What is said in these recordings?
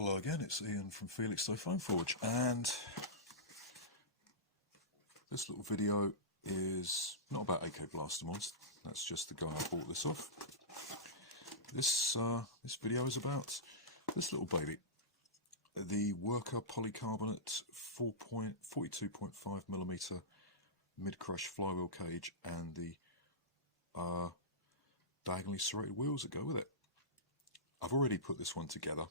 Hello again, it's Ian from FelixstoweFoamForge, and this little video is not about AK Blaster mods. That's just the guy I bought this off. This video is about this little baby, the Worker Polycarbonate 42.5mm mid-crush flywheel cage and the diagonally serrated wheels that go with it. I've already put this one together.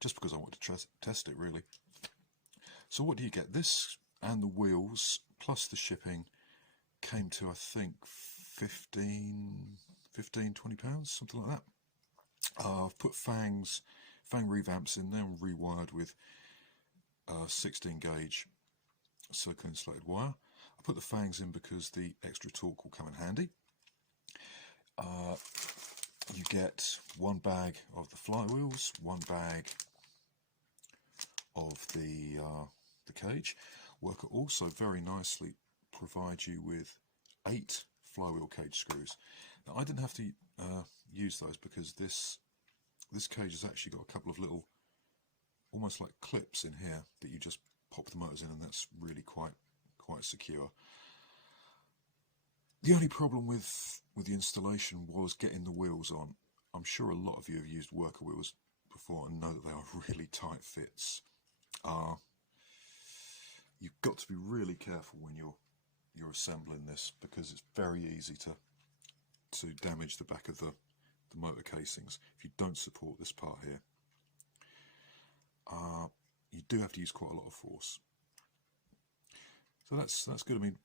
Just because I want to test it, really. So what do you get? This and the wheels plus the shipping came to, I think, 15, 20 pounds, something like that. I've put fang revamps in there and rewired with 16 gauge silicone insulated wire. I put the fangs in because the extra torque will come in handy. You get one bag of the flywheels, one bag of the cage. Worker also very nicely provides you with 8 flywheel cage screws. Now I didn't have to use those because this cage has actually got a couple of little, almost like clips in here that you just pop the motors in, and that's really quite secure. The only problem with the installation was getting the wheels on. I'm sure a lot of you have used Worker wheels before and know that they are really tight fits. You've got to be really careful when you're assembling this, because it's very easy to damage the back of the motor casings if you don't support this part here. You do have to use quite a lot of force. So that's good. I mean,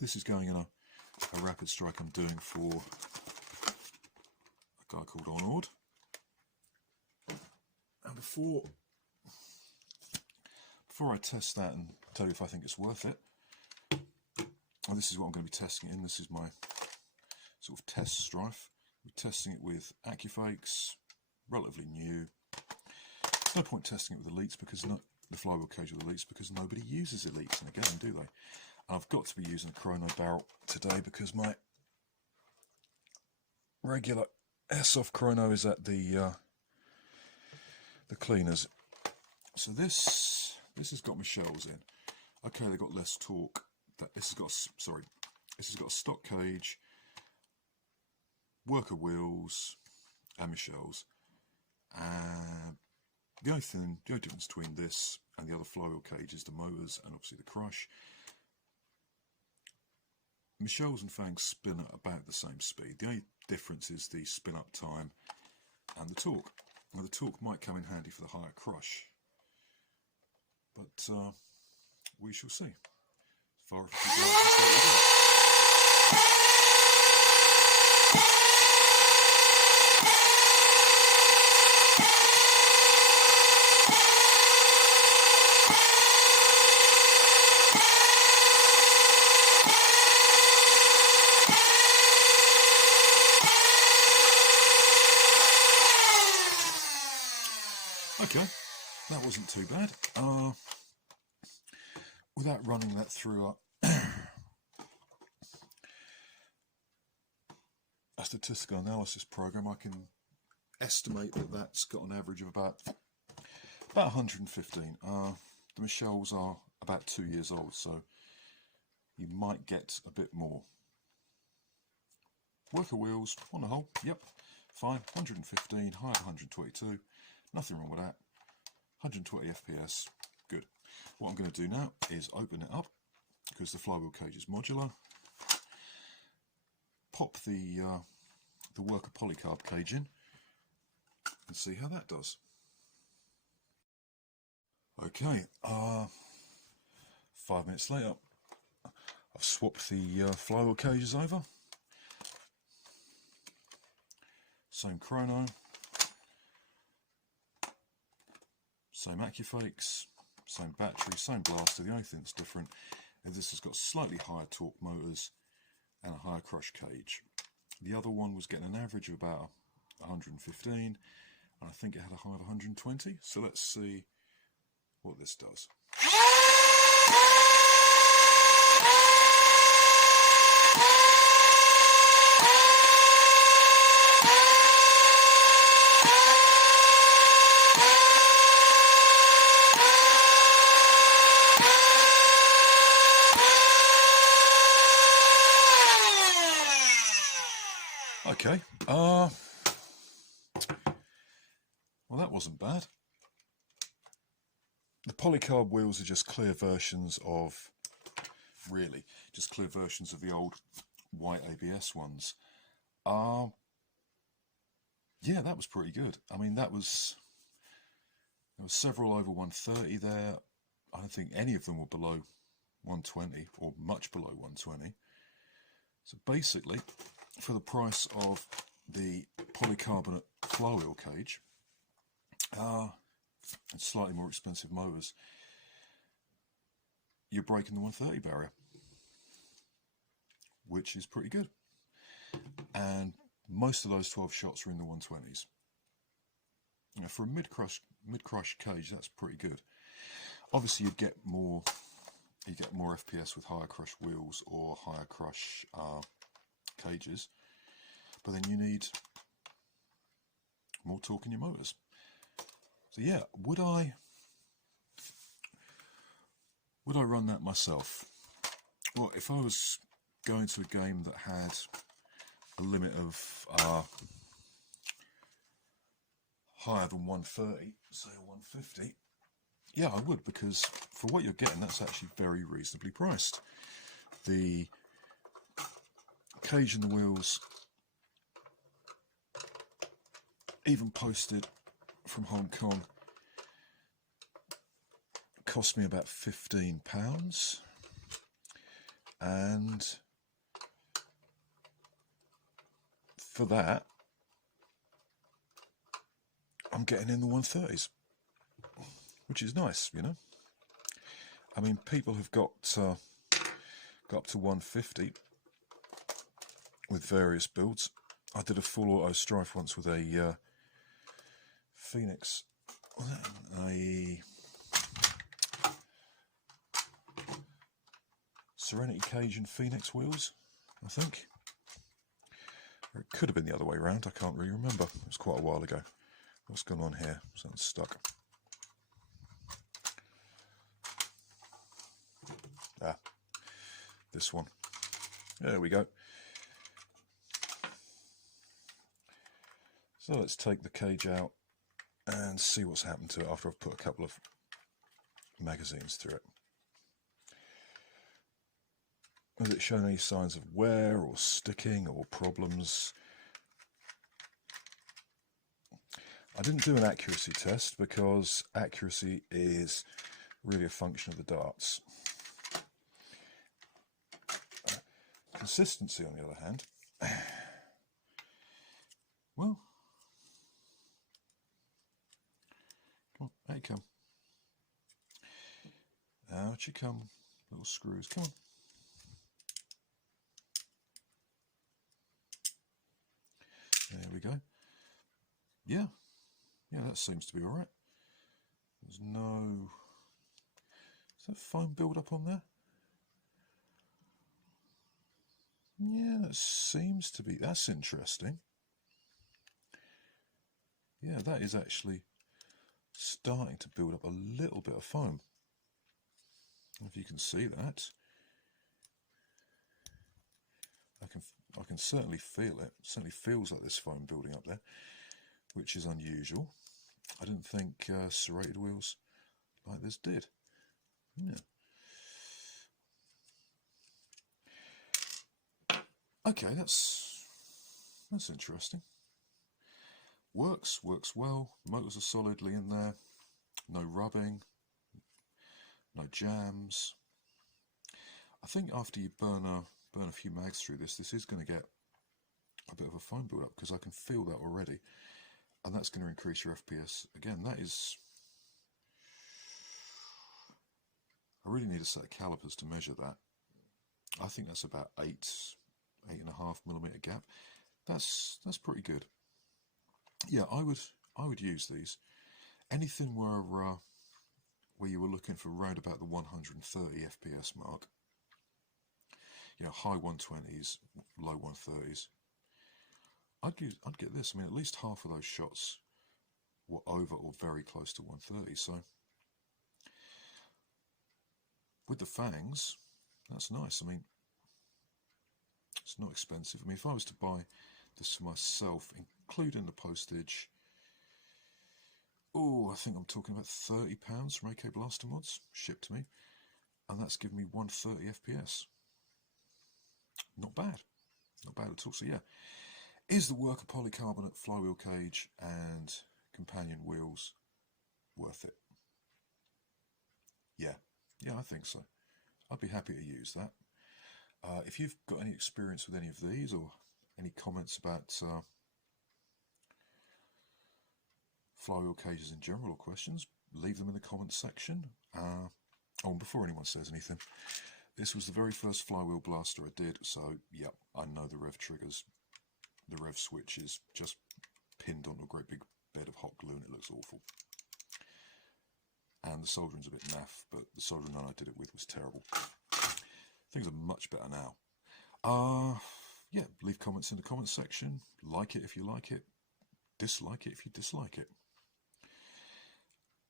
this is going in a rapid strike I'm doing for a guy called Onord. And before I test that and tell you if I think it's worth it, and this is what I'm going to be testing it in. This is my sort of test strife. We're testing it with AccuFakes, relatively new. No point testing it with elites, because the flywheel cage with elites, because nobody uses elites in a game, do they? I've got to be using a chrono barrel today because my regular airsoft chrono is at the cleaners. So this has got my shells in. Okay, they've got less torque. This has got a stock cage, Worker wheels, and my shells. The only difference between this and the other flywheel cage is the motors and obviously the crush. My shells and fangs spin at about the same speed. The only difference is the spin up time and the torque. Now the torque might come in handy for the higher crush, but we shall see. As far as okay, that wasn't too bad. Without running that through a statistical analysis program, I can estimate that that's got an average of about 115. The Michelle's are about 2 years old, so you might get a bit more. Worker wheels, on the whole, yep, fine, 115, high 122, nothing wrong with that. 120 FPS, good. What I'm going to do now is open it up, because the flywheel cage is modular. Pop the Worker polycarb cage in and see how that does. Okay, 5 minutes later, I've swapped the flywheel cages over. Same chrono, same AccuFakes, same battery, same blaster. The only thing that's different is this has got slightly higher torque motors and a higher crush cage. The other one was getting an average of about 115, and I think it had a high of 120. So let's see what this does. the polycarb wheels are just clear versions of, really, just clear versions of the old white ABS ones. Yeah, that was pretty good. I mean, there was several over 130 there. I don't think any of them were below 120 or much below 120. So basically, for the price of the polycarbonate flywheel cage, and slightly more expensive motors, you're breaking the 130 barrier, which is pretty good. And most of those 12 shots are in the 120s. Now, for a mid-crush cage, that's pretty good. Obviously, you get more FPS with higher crush wheels or higher crush cages, but then you need more torque in your motors. So yeah, would I run that myself? Well, if I was going to a game that had a limit of higher than 130, say 150, yeah, I would, because for what you're getting, that's actually very reasonably priced. The cage and the wheels, even posted from Hong Kong, cost me about £15, and for that I'm getting in the 130s, which is nice, you know. I mean, people have got up to 150 with various builds. I did a full auto strife once with a Phoenix, a Serenity cage and Phoenix wheels, I think. Or it could have been the other way around, I can't really remember. It was quite a while ago. What's going on here? Something's stuck. Ah, this one. There we go. So let's take the cage out and see what's happened to it after I've put a couple of magazines through it. Has it shown any signs of wear or sticking or problems? I didn't do an accuracy test because accuracy is really a function of the darts. Consistency, on the other hand, well, come on, out you come. Out you come, little screws, come on. There we go. Yeah, that seems to be all right. There's no... Is that foam build up on there? Yeah, that seems to be... That's interesting. Yeah, that is actually starting to build up a little bit of foam. If you can see that. I can certainly feel it. It certainly feels like there's foam building up there, which is unusual. I didn't think serrated wheels like this did. Yeah. Okay, that's interesting. Works well. Motors are solidly in there. No rubbing. No jams. I think after you burn a few mags through this is going to get a bit of a foam build up, because I can feel that already, and that's going to increase your FPS. Again, that is... I really need a set of calipers to measure that. I think that's about 8.5mm gap. That's pretty good. Yeah, I would use these. Anything where you were looking for round about the 130 FPS mark, you know, high 120s, low 130s, I'd get this. I mean, at least half of those shots were over or very close to 130. So with the fangs, that's nice. I mean, it's not expensive. I mean, if I was to buy this for myself, including the postage, Oh, I think I'm talking about £30 from AK Blaster Mods, shipped to me. And that's given me 130 FPS. Not bad. Not bad at all. So yeah, is the work of polycarbonate flywheel cage and companion wheels worth it? Yeah, I think so. I'd be happy to use that. If you've got any experience with any of these or any comments about flywheel cages in general or questions, leave them in the comments section. Oh, and before anyone says anything, this was the very first flywheel blaster I did, so yep, I know the rev triggers. The rev switch is just pinned onto a great big bed of hot glue and it looks awful. And the soldering's a bit naff, but the soldering gun I did it with was terrible. Things are much better now. Yeah, leave comments in the comments section. Like it if you like it. Dislike it if you dislike it.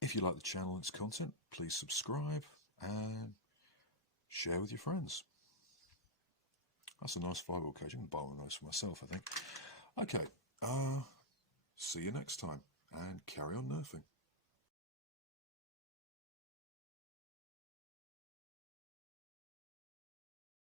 If you like the channel and its content, please subscribe and share with your friends. That's a nice flywheel cage. I'm going to buy one of those for myself, I think. Okay, see you next time, and carry on nerfing.